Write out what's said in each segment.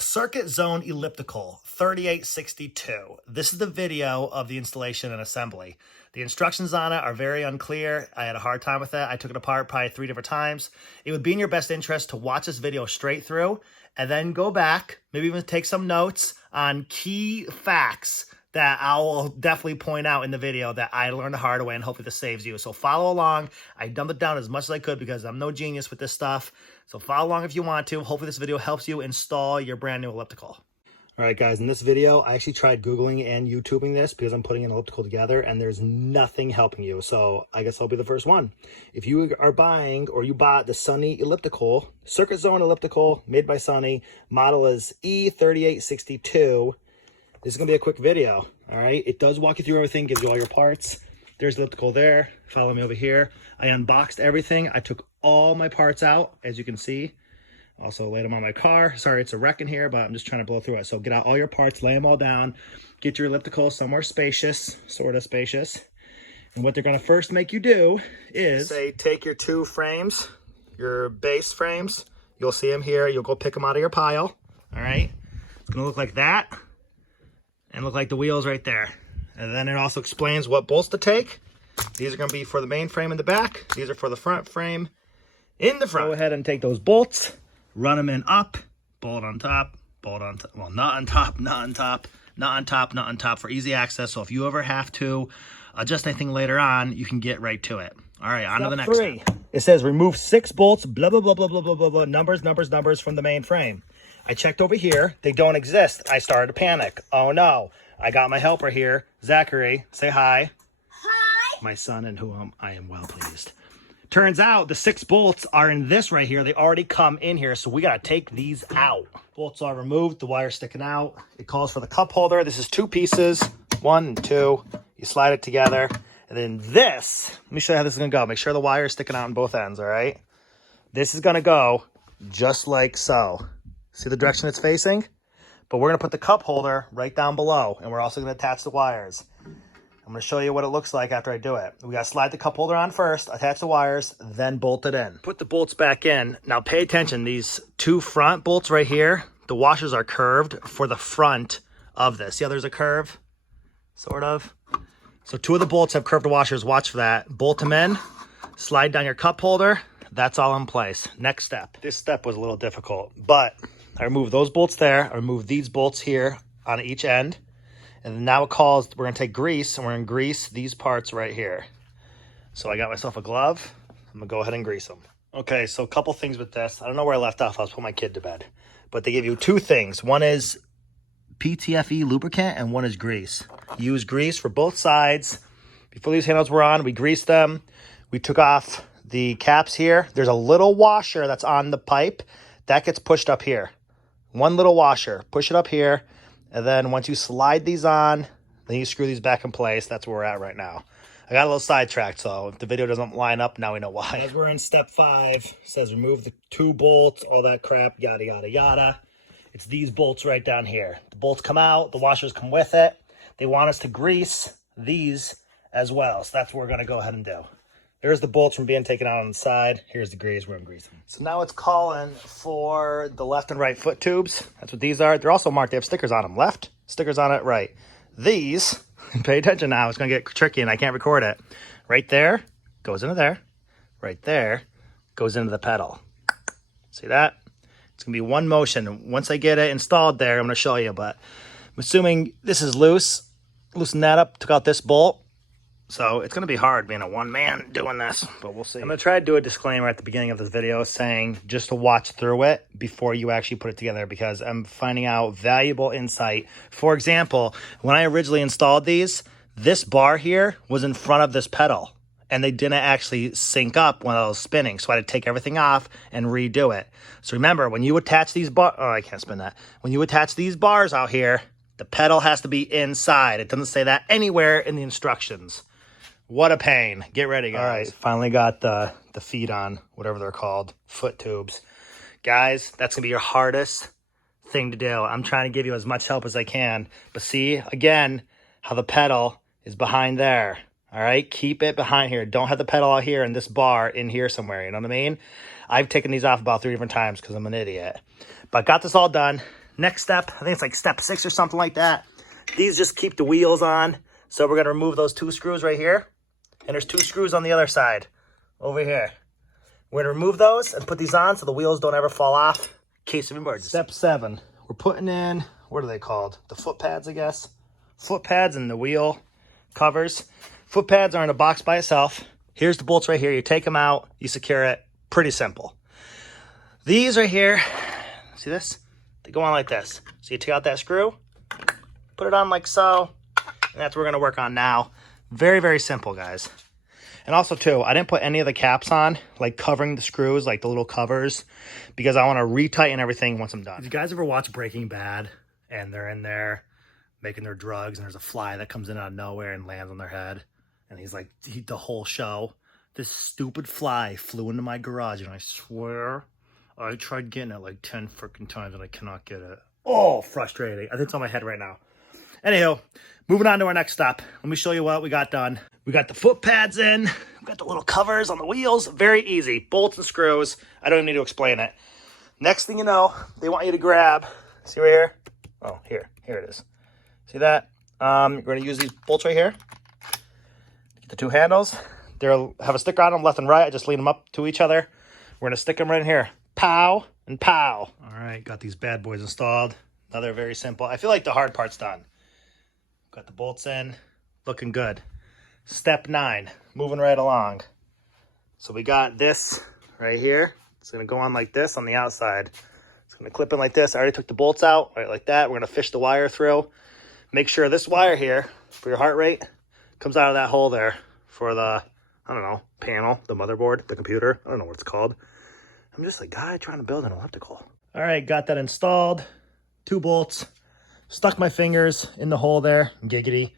Circuit Zone Elliptical 3862. This is the video of the installation and assembly. The instructions on it are very unclear. I had a hard time with it. I took it apart probably 3 different times. It would be in your best interest to watch this video straight through and then go back, maybe even take some notes on key facts that I will definitely point out in the video that I learned the hard way, and hopefully this saves you. So follow along. I dumbed it down as much as I could because I'm no genius with this stuff. So follow along if you want to. Hopefully this video helps you install your brand new elliptical. All right, guys, in this video, I actually tried Googling and YouTubing this because I'm putting an elliptical together and there's nothing helping you. So I guess I'll be the first one. If you are buying or you bought the Sunny elliptical, Circuit Zone elliptical made by Sunny, model is E3862. This is going to be a quick video, all right? It does walk you through everything, gives you all your parts. There's the elliptical there. Follow me over here. I unboxed everything. I took all my parts out, as you can see. Also laid them on my car. Sorry, it's a wreck in here, but I'm just trying to blow through it. So get out all your parts, lay them all down, get your elliptical somewhere spacious, sort of spacious. And what they're going to first make you do is say, take your 2 frames, your base frames. You'll see them here. You'll go pick them out of your pile, all right? It's going to look like that. And look like the wheels right there. And then it also explains what bolts to take. These are going to be for the main frame in the back. These are for the front frame in the front. Go ahead and take those bolts, run them in up, bolt on top, bolt on top. Well, nut on top, nut on top, nut on top, nut on top for easy access. So if you ever have to adjust anything later on, you can get right to it. All right, on to the next one. It says remove 6 bolts, blah, blah, blah, blah, blah, blah, blah, blah, numbers, numbers, numbers from the main frame. I checked over here. They don't exist. I started to panic. Oh, no. I got my helper here. Zachary, say hi. Hi. My son and whom I am well pleased. Turns out the 6 bolts are in this right here. They already come in here, so we got to take these out. Bolts are removed. The wire sticking out. It calls for the cup holder. This is 2 pieces. 1 and 2. You slide it together. And then this, let me show you how this is going to go. Make sure the wire is sticking out on both ends, all right? This is going to go just like so. See the direction it's facing? But we're going to put the cup holder right down below, and we're also going to attach the wires. I'm going to show you what it looks like after I do it. We got to slide the cup holder on first, attach the wires, then bolt it in. Put the bolts back in. Now pay attention. These 2 front bolts right here, the washers are curved for the front of this. See how there's a curve? Sort of. So 2 of the bolts have curved washers. Watch for that. Bolt them in. Slide down your cup holder. That's all in place. Next step. This step was a little difficult, but I removed those bolts there. I removed these bolts here on each end. And now it calls, we're going to take grease, and we're going to grease these parts right here. So I got myself a glove. I'm going to go ahead and grease them. Okay, so a couple things with this. I don't know where I left off. I was putting my kid to bed. But they give you 2 things. One is PTFE lubricant, and one is grease. Use grease for both sides. Before these handles were on, we greased them. We took off the caps here. There's a little washer that's on the pipe. That gets pushed up here. 1 little washer. Push it up here. And then once you slide these on, then you screw these back in place. That's where we're at right now. I got a little sidetracked, so if the video doesn't line up, now we know why. As we're in step 5, it says remove the 2 bolts, all that crap, yada, yada, yada. It's these bolts right down here. The bolts come out. The washers come with it. They want us to grease these as well. So that's what we're going to go ahead and do. There's the bolts from being taken out on the side. Here's the grease. We're going to grease them. So now it's calling for the left and right foot tubes. That's what these are. They're also marked. They have stickers on them. Left, stickers on it, right. These, pay attention now. It's going to get tricky and I can't record it. Right there goes into there. Right there goes into the pedal. See that? It's going to be one motion. Once I get it installed there, I'm going to show you. But I'm assuming this is loose. Loosen that up. Took out this bolt. So it's going to be hard being a one-man doing this, but we'll see. I'm going to try to do a disclaimer at the beginning of this video saying just to watch through it before you actually put it together because I'm finding out valuable insight. For example, when I originally installed these, this bar here was in front of this pedal and they didn't actually sync up when I was spinning. So I had to take everything off and redo it. So remember, when you attach these bars, oh, I can't spin that. When you attach these bars out here, the pedal has to be inside. It doesn't say that anywhere in the instructions. What a pain. Get ready, guys. All right, finally got the feet on, whatever they're called, foot tubes. Guys, that's going to be your hardest thing to do. I'm trying to give you as much help as I can. But see, again, how the pedal is behind there. All right, keep it behind here. Don't have the pedal out here and this bar in here somewhere. You know what I mean? I've taken these off about 3 different times because I'm an idiot. But got this all done. Next step, I think it's like step 6 or something like that. These just keep the wheels on. So we're gonna remove those 2 screws right here. And there's 2 screws on the other side, over here. We're gonna remove those and put these on so the wheels don't ever fall off in case of emergency. Step 7, we're putting in, what are they called? The foot pads, I guess. Foot pads and the wheel covers. Foot pads are in a box by itself. Here's the bolts right here. You take them out, you secure it. Pretty simple. These right here, see this? They go on like this. So you take out that screw, put it on like so, and that's what we're gonna work on now. Very, very simple, guys. And also too, I didn't put any of the caps on, like covering the screws, like the little covers, because I wanna retighten everything once I'm done. Did you guys ever watch Breaking Bad and they're in there making their drugs and there's a fly that comes in out of nowhere and lands on their head? And he's like, the whole show, this stupid fly flew into my garage and I swear I tried getting it like 10 freaking times and I cannot get it. Oh, frustrating. I think it's on my head right now. Anyhow, moving on to our next step. Let me show you what we got done. We got the foot pads in. We got the little covers on the wheels. Very easy. Bolts and screws. I don't even need to explain it. Next thing you know, they want you to grab. See right here? Oh, here. Here it is. See that? You're going to use these bolts right here. Get the 2 handles. They'll have a sticker on them left and right. I just lean them up to each other. We're going to stick them right in here. Pow and pow. All right, got these bad boys installed. Another very simple. I feel like the hard part's done. Got the bolts in. Looking good. Step 9, moving right along. So we got this right here. It's going to go on like this on the outside. It's going to clip in like this. I already took the bolts out, right like that. We're going to fish the wire through. Make sure this wire here for your heart rate comes out of that hole there for the, I don't know, panel, the motherboard, the computer. I don't know what it's called. I'm just a guy trying to build an elliptical. All right, got that installed. 2 bolts. Stuck my fingers in the hole there. Giggity.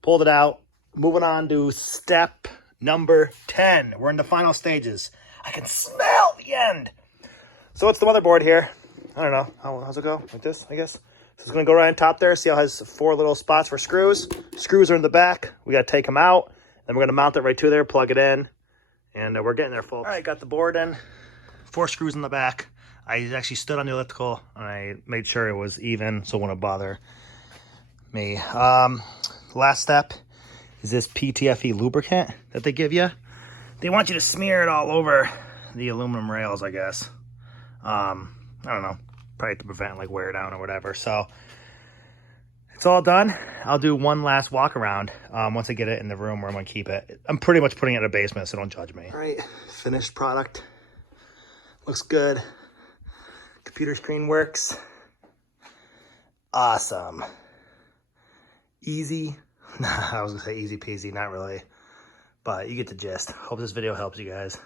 Pulled it out. Moving on to step number 10. We're in the final stages. I can smell the end. So it's the motherboard here. I don't know. How's it go? Like this, I guess. So it's going to go right on top there. See how it has 4 little spots for screws. Screws are in the back. We got to take them out. Then we're going to mount it right to there, plug it in. And we're getting there, folks. All right, got the board in. 4 screws in the back. I actually stood on the elliptical and I made sure it was even so it wouldn't bother me. Last step is this PTFE lubricant that they give you. They want you to smear it all over the aluminum rails, I guess. I don't know, probably to prevent like wear down or whatever. So it's all done. I'll do one last walk around once I get it in the room where I'm gonna keep it. I'm pretty much putting it in a basement, so don't judge me. All right, finished product. Looks good. Computer screen works. Awesome. Easy. I was gonna say easy peasy, not really. But you get the gist. Hope this video helps you guys.